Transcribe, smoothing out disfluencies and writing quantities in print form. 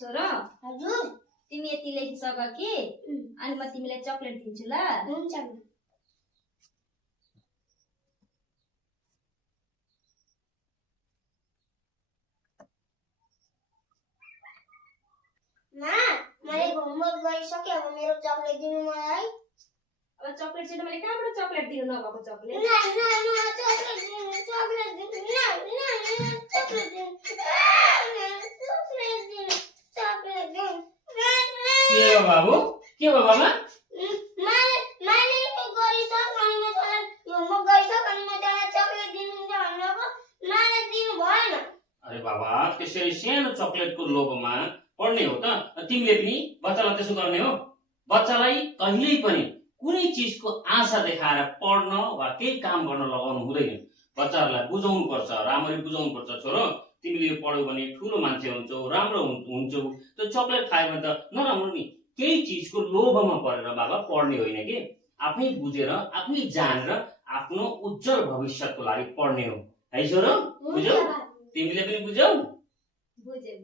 छोरो हजुर तिमी यति लेखिसक कि अनि म तिमीलाई चकलेट दिन्छु ल हुन्छ मा मैले होमवर्क गरिसके अब मेरो चकलेट दिनु मलाई अब चकलेट चाहिँ मैले कहाँबाट चकलेट दिनु नभएको चकलेट के हो बाबु के हो बाबा अरे बाबा त्यसरी सानो चकलेटको लोभमा पढ्ने हो त तिमीले पनि बच्चालाई त्यसो गर्ने हो बच्चालाई कहिल्यै पनि कुनै चिजको आशा देखाएर पढ्न वा केही काम गर्न लगाउनु हुँदैन बच्चाहरूलाई बुझाउनु पर्छ राम्ररी बुझाउनु पर्छ छोरो तिमीले यो पढ्यौ भने ठुलो मान्छे हुन्छौ राम्रो हुन्छौ त्यो चकलेट खायो भने त नराम्रो नि केही चिजको लोभमा परेर बाबा पढ्ने होइन कि आफै बुझेर आफै जानेर आफ्नो उज्जवल भविष्यको लागि पढ्ने हो है छोरो बुझ्यौ तिमीले पनि बुझ्यौ बुझे